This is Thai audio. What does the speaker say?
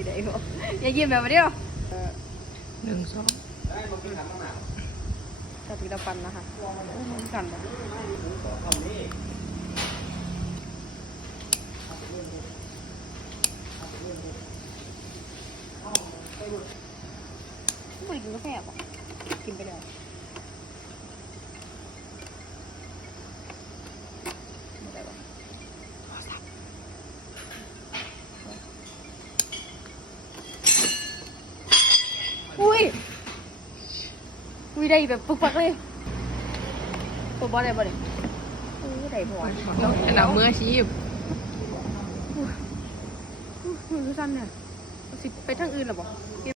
สิได้บ่อย่ายิ้มแบบเดียว1 2จะทีละปันนะคะกันนะไม่ได้กินกาแฟป่ะกินไปเลยอุ้ยได้แบบปุ๊กปักเลยตัวบอลได้บอลเลยได้บอล จะนำมืออาชีพมือสั้นเนี่ยสิไปทางอื่นหรอบอก